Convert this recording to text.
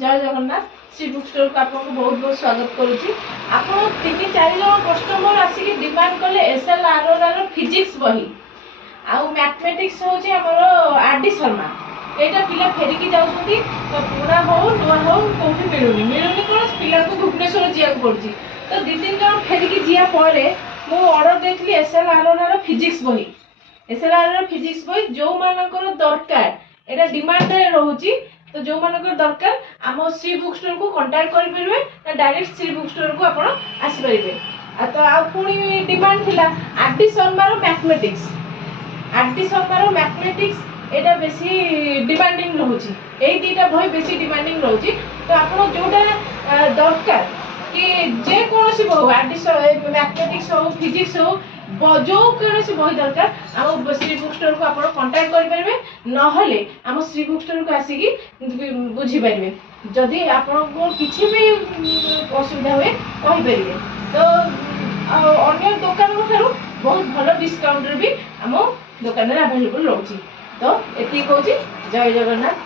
जय Jagannath Shri book store को आपको बहुत बहुत स्वागत करुच्ची। आप 3-4 जन कस्टमर आसिक डिमांड कले SLRR फिजिक्स बही आउ मैथमेटिक्स होची हमरो आरडी शर्मा एटा पिला फेरिकी जाउछंती तो पुरा हो नुआ हो कोठी मिलुनी कोन पिला को भुवनेश्वर जिया को पड़ची तो 2-3 जन फेरिकी जिया परे मु ऑर्डर देथली SLRR फिजिक्स बही जो मानकर दरकार एटा डिमांड रे रहउची तो जो मानकर दरकार आम श्री बुक स्टोर को कांटेक्ट करि परबे ना डायरेक्ट श्री बुक स्टोर को आपण आसी परबे तो आ पुनी डिमांड थिला आरडी शर्मा रो मैथमेटिक्स एटा बेसी डिमांडिंग रहउची एई दीटा भई बेसी डिमांडिंग रहउची तो आपण जोटा दरकार कि जे कोनोसी बहु आरडी मैथमेटिक्स हो फिजिक्स हो जो कौन बही दरकार आम श्री बुक स्टोर को आप कांटेक्ट करेंगे नहले आम श्री बुक स्टोर को आसिक बुझीपारे जदि आपको किसी भी असुविधा हुए कहींपर तो अन्य दुकान ठार बहुत भल डिस्काउंट भी आम दुकान अवेलेबल रोचे तो ये कहूँ जय जगन्नाथ।